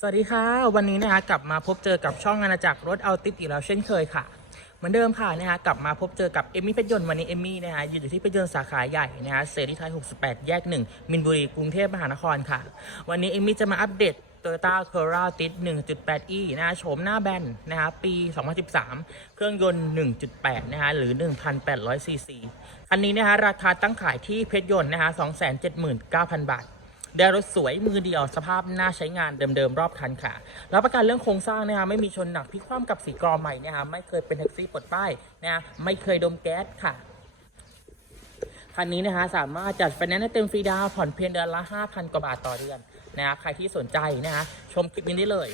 สวัสดีค่ะ วันนี้นะคะกลับมาพบเจอกับช่องอาณาจักรรถเอาติดอีกแล้วเช่นเคยค่ะ เหมือนเดิมค่ะนะคะกลับมาพบเจอกับเอมมี่เพชรยนต์วันนี้เอมมี่นะคะยืนอยู่ที่เพชรยนต์สาขาใหญ่นะคะเสรีไทย 68 แยก 1 มินบุรีกรุงเทพมหานครค่ะ วันนี้เอมมี่จะมาอัปเดต Toyota Corolla ติด 1.8e นะคะโฉมหน้าแบนนะคะปี 2013 เครื่องยนต์ 1.8 นะคะหรือ 1,800ซีซีคันนี้นะคะราคาตั้งขายที่เพชรยนต์นะคะ279,000 บาท ได้รถสวยมือเดียวสภาพน่าใช้งานเดิมๆรอบคันค่ะรับประกันเรื่องโครงสร้างนะคะไม่มีชนหนักพิคว่ำกับสีกรอใหม่นะคะไม่เคยเป็นแท็กซี่ปลดป้ายนะคะไม่เคยดมแก๊สค่ะคันนี้นะคะสามารถจัดไฟแนนซ์ได้เต็มฟรีดาวผ่อนเพียงเดือนละ 5,000 กว่าบาทต่อเดือนนะคะใครที่สนใจนะคะชมคลิปนี้ได้เลย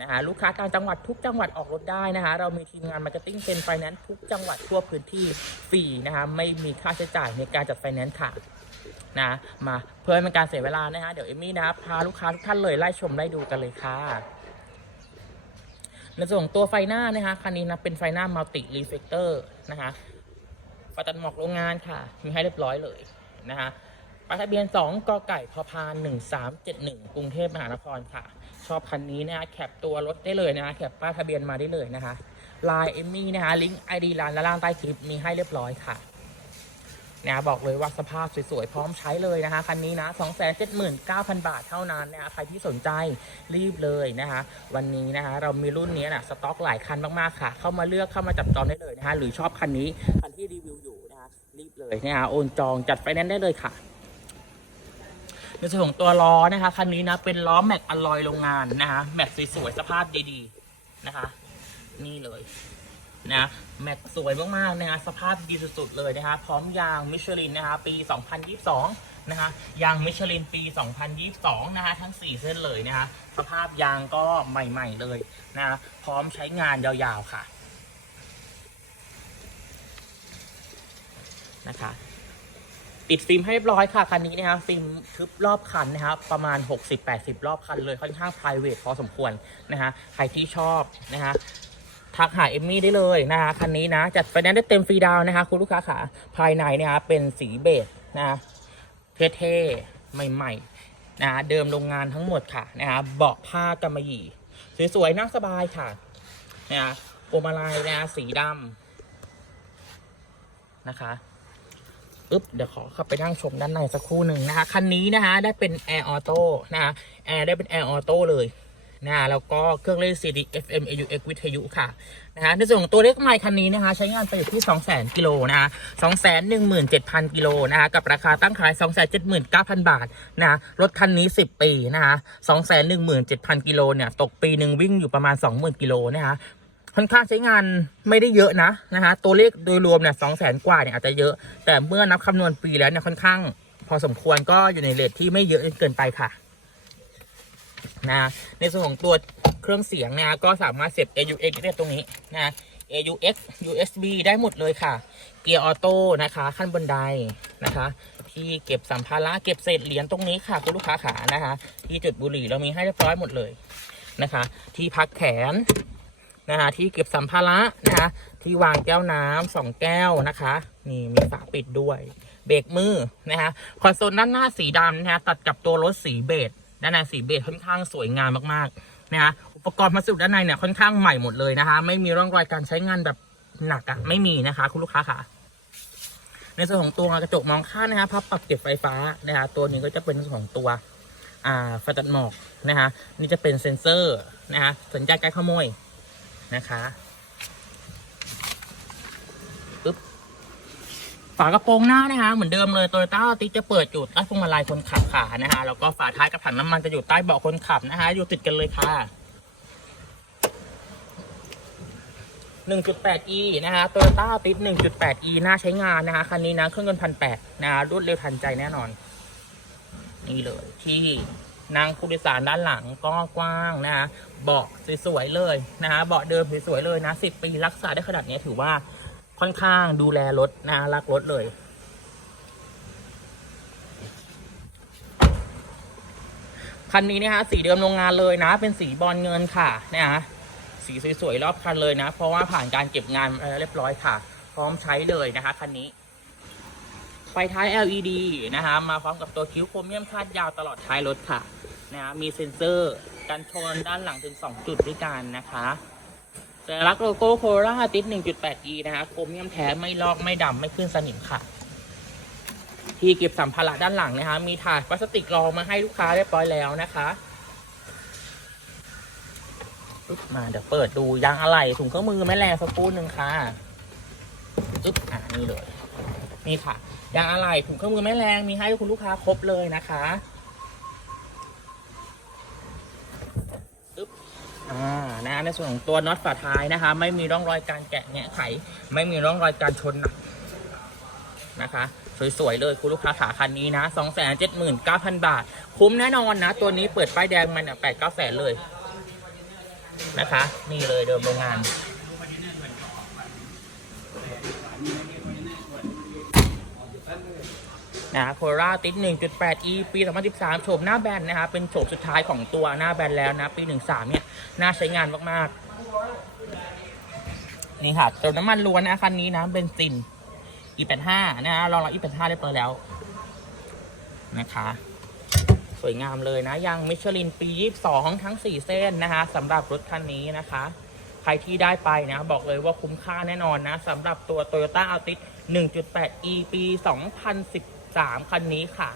นะคะลูกค้าต่างจังหวัดทุกจังหวัดออกรถได้นะคะ เรามีทีมงานมาร์เก็ตติ้งเป็นไฟแนนซ์ทุกจังหวัดทั่วพื้นที่ฟรีนะคะไม่มีค่าใช้จ่ายในการจัดไฟแนนซ์ค่ะ นะมาเพื่อไม่เป็นการเสียเวลานะฮะเดี๋ยวเอมมี่นะพาลูกค้าทุกท่านเลยไล่ชมไล่ดูกันเลยค่ะในส่วนของตัวไฟหน้านะคะคันนี้นะเป็นไฟหน้ามัลติรีเฟกเตอร์นะคะไฟตัดหมอกโรงงานค่ะ มีให้เรียบร้อยเลยนะคะป้ายทะเบียน 2กไก่พพาน1371 กรุงเทพมหานครค่ะ ชอบคันนี้นะคะแคปตัวรถได้เลยนะคะแคปป้ายทะเบียนมาได้เลยนะคะไลน์เอมมี่นะคะลิงก์ไอดีร้านและล่างใต้คลิปมีให้เรียบร้อยค่ะ นะบอกเลยว่าสภาพสวยๆ พร้อมใช้เลยนะคะ คันนี้นะ 279,000 บาทเท่านั้นนะคะใครที่สนใจรีบเลยนะคะ วันนี้นะคะเรามีรุ่นนี้นะสต็อกหลายคันมากๆค่ะ เข้ามาเลือกเข้ามาจับจองได้เลยนะคะหรือชอบคันนี้คันที่รีวิวอยู่นะคะรีบเลยนะคะโอนจองจัดไฟแนนซ์ได้เลยค่ะในส่วนของตัวล้อนะคะคันนี้นะเป็นล้อแม็กอลลอยโรงงานนะคะแม็กสวยๆสภาพดีๆนะคะ นี่เลย นะแม็กสวยมากๆนะฮะสภาพดีสุดๆเลยนะฮะพร้อมยางมิชลินนะฮะปี 2022 นะฮะยางมิชลินปี 2022 นะฮะทั้ง 4 เส้นเลยนะฮะสภาพยางก็ใหม่ๆเลยนะะพร้อมใช้งานยาวๆค่ะนะคะติดฟิล์มให้เรียบร้อยค่ะคันนี้นะฮะฟิล์มทึบรอบคันนะครับประมาณ 60-80 รอบคันเลยค่อนข้าง p r i v a t พอสมควรนะฮะใครที่ชอบนะฮะ ทักหาเอมมี่ได้เลยนะคะคันนี้นะ จัดไฟแนนซ์ได้เต็มฟรีดาวนะคะ คุณลูกค้าขาภายในเนี่ยครับเป็นสีเบจนะเท่ๆใหม่ๆนะเดิมโรงงานทั้งหมดค่ะนะคะเบาะผ้ากำมะหยี่สวยๆนั่งสบายค่ะนะพวงมาลัยนะสีดำนะคะอึ๊บเดี๋ยวขอข้าไปนั่งชมด้านในสักครู่หนึ่งนะคะ คันนี้นะคะได้เป็นแอร์ออโต้นะคะแอร์ได้เป็นแอร์ออโต้เลย นะแล้วก็เครื่องเล่น CD FM AUX วิทยุค่ะนะฮะในส่วนของตัวเลขไมค์คันนี้นะคะ ใช้งานไปอยู่ที่ 200,000กิโลนะคะ217,000 กิโลนะคะกับราคาตั้งขาย 279,000 บาทนะรถคันนี้ 10 ปีนะคะ217,000 กิโลเนี่ยตกปีหนึ่งวิ่งอยู่ประมาณ 20,000 กิโลนะคะค่อนข้างใช้งานไม่ได้เยอะนะนะคะตัวเลขโดยรวมเนี่ย200,000กว่าเนี่ยอาจจะเยอะ แต่เมื่อนับคำนวณปีแล้วเนี่ยค่อนข้าง พอสมควรก็อยู่ในเรทที่ไม่เยอะเกินไปค่ะ นะในส่วนของตัวเครื่องเสียงนะก็สามารถเสียบ AUX ได้ตรงนี้นะ AUX USB ได้หมดเลยค่ะ เกียร์ออโต้นะคะขั้นบนไดนะคะ ที่เก็บสัมภาระเก็บเศษเหรียญตรงนี้ค่ะคุณลูกค้าขานะคะ ที่จุดบุหรี่เรามีให้เรียบร้อยหมดเลยนะคะ ที่พักแขนนะคะที่เก็บสัมภาระนะคะที่วางแก้วน้ำสองแก้วนะคะ นี่มีฝาปิดด้วย เบรกมือนะคะคอนโซลด้านหน้าสีดำนะคะตัดกับตัวรถสีเบจ ด้านในสีเบจค่อนข้างสวยงามมากๆนะฮะอุปกรณ์พัสดุด้านในเนี่ยค่อนข้างใหม่หมดเลยนะคะ ไม่มีร่องรอยการใช้งานแบบหนักอะไม่มีนะคะ คุณลูกค้าค่ะ ในส่วนของตัวกระจกมองข้างนะคะพับปรับเก็บไฟฟ้านะคะตัวนี้ก็จะเป็นส่วนของตัวอ่าไฟตัดหมอกนะคะนี่จะเป็นเซ็นเซอร์นะคะสัญญาณการขโมยนะคะปึ๊บ ฝากระโปรงหน้านะคะเหมือนเดิมเลยโตโยต้าติจะเปิดอยู่ใต้พวงมาลัยคนขับขานะคะแล้วก็ฝาท้ายกับถังน้ำมันจะอยู่ใต้เบาะคนขับนะคะอยู่ติดกันเลยค่ะ 1.8e นะคะโตโยต้าติด 1.8e น่าใช้งานนะคะคันนี้นะเครื่องยนต์พันแปดนะคะรวดเร็วทันใจแน่นอน นี่เลยที่นั่งผู้โดยสารด้านหลังก็กว้างนะคะเบาะสวยๆเลยนะคะเบาะเดิมสวยๆเลยนะ10 ปีรักษาได้ขนาดนี้ถือว่า ค่อนข้างดูแลรถนะรักรถเลย คันนี้นะฮะสีเดิมโรงงานเลยนะ เป็นสีบอลเงินค่ะนะฮะสีสวยๆรอบคันเลยนะ เพราะว่าผ่านการเก็บงานเรียบร้อยค่ะ พร้อมใช้เลยนะคะคันนี้ไฟท้าย LED นะคะมาพร้อมกับตัวคิ้วโครเมียมคาดยาวตลอดท้ายรถค่ะนะมีเซ็นเซอร์กันชนด้านหลังถึง 2 จุดด้วยกันนะคะ สัญลักษณ์โลโก้โคราติด 1.8e นะคะโครเมียมแท้ไม่ลอกไม่ดำไม่ขึ้นสนิมค่ะ ที่เก็บสัมภาระด้านหลังนะคะ มีถาดพลาสติกรองมาให้ลูกค้าเรียบร้อยแล้วนะคะมาเดี๋ยวเปิดดูยางอะไหล่ถุงเครื่องมือแม่แรงสักปูหนึ่งค่ะอึ๊บอ่านี่เลย นี่ค่ะ ยางอะไหล่ถุงเครื่องมือแม่แรงมีให้คุณลูกค้าครบเลยนะคะอึ๊บ อ่านะในส่วนของตัวน็อตฝาท้ายนะคะ ไม่มีร่องรอยการแกะแงะไข ไม่มีร่องรอยการชนหนักนะคะสวยๆเลยคุณลูกค้าขาคันนี้นะ279,000 บาท คุ้มแน่นอนนะ ตัวนี้เปิดป้ายแดงมันอะ8 9แสนเลยนะคะ นี่เลยเดิมโรงงาน นะโคราติด 1.8e ปี 2013 โฉมหน้าแบนนะคะเป็นโฉมสุดท้ายของตัวหน้าแบนแล้วนะ ปี 13 เนี่ย น่าใช้งานมาก ๆ นี่ค่ะเติมน้ำมันล้วนนะคันนี้นะเบนซิน E85 นะฮะรองรับ E85 เรียบร้อยแล้ว นะคะ สวยงามเลยนะยางมิชลินปี 22 ทั้ง 4 เส้นนะคะสำหรับรถคันนี้นะคะ ใครที่ได้ไปนะ บอกเลยว่าคุ้มค่าแน่นอนนะสำหรับตัว Toyota Altis 1.8e ปี 2013คันนี้ค่ะ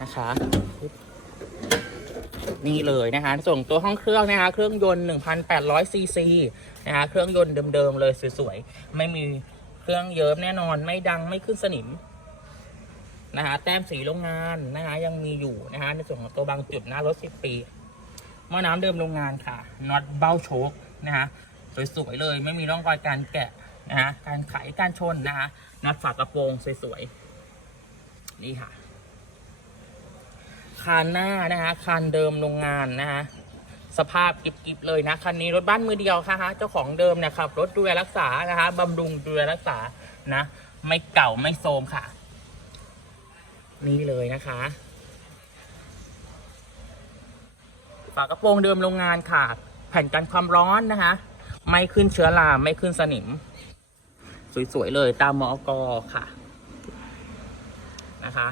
นะคะนี่เลยนะคะส่งตัวห้องเครื่องนะคะ เครื่องยนต์ 1,800ซีซีนะคะ เครื่องยนต์เดิมๆเลยสวยๆ ไม่มีเครื่องเยิ้มแน่นอน ไม่ดังไม่ขึ้นสนิมนะคะ แต้มสีโรงงานนะคะ ยังมีอยู่นะคะ ในส่วนของตัวบางจุดนะรถ 10 ปีหม้อน้ำเดิมโรงงานค่ะน็อตเบ้าโชคนะคะสวยๆเลย ไม่มีร่องรอยการแกะ นะฮะการไขการชนนะคะน็อตฝากระโปรงสวยๆนี่ค่ะ คานหน้านะคะคานเดิมโรงงานนะคะสภาพกิบๆเลยนะคันนี้รถบ้านมือเดียวค่ะฮะเจ้าของเดิมเนะครับรถดูแลรักษานะคะบำรุงดูแลรักษานะ ไม่เก่าไม่โทรมค่ะ นี่เลยนะคะฝากระโปรงเดิมโรงงานค่ะ แผ่นกันความร้อนนะคะ ไม่ขึ้นเชื้อราไม่ขึ้นสนิม สวยๆเลยตามมอกค่ะ นะคะ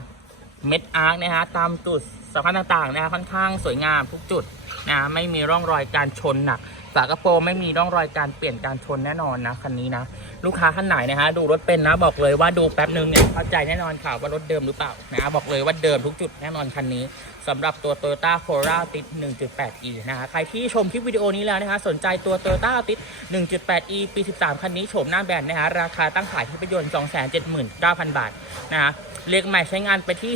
เม็ดอาร์คนะฮะตามจุด สำคัญต่างๆนะฮะค่อนข้างสวยงามทุกจุดนะไม่มีร่องรอยการชนหนักฝากระโปรงไม่มีร่องรอยการเปลี่ยนการชนแน่นอนนะคันนี้นะลูกค้าท่านไหนนะฮะดูรถเป็นนะบอกเลยว่าดูแป๊บนึงเนี่ยเข้าใจแน่นอนค่ะว่ารถเดิมหรือเปล่านะบอกเลยว่าเดิมทุกจุดแน่นอนคันนี้สำหรับตัว Toyota Corolla ติด 1.8e นะคะใครที่ชมคลิปวิดีโอนี้แล้วนะคะสนใจตัว Toyota ติด 1.8e ปี 13 คันนี้โฉมหน้าแบนนะคะราคาตั้งขายที่ประยนต์ 279,000 บาทนะคะเรียกใหม่ใช้งานไปที่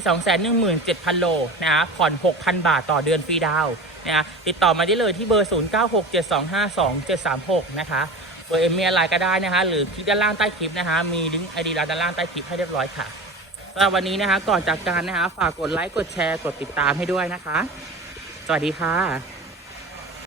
217,000 โลนะคะผ่อน 6,000 บาทต่อเดือนฟรีดาวนะคะติดต่อมาได้เลยที่เบอร์ 0967252736 นะคะตัวเอ็มมีอะไรก็ได้นะคะ หรือที่ด้านล่างใต้คลิปนะคะ มีลิงก์ไอดีด้านล่างใต้คลิปให้เรียบร้อยค่ะสำหรับวันนี้นะคะ ก่อนจากการนะคะ ฝากกดไลค์ กดแชร์ กดติดตามให้ด้วยนะคะ สวัสดีค่ะ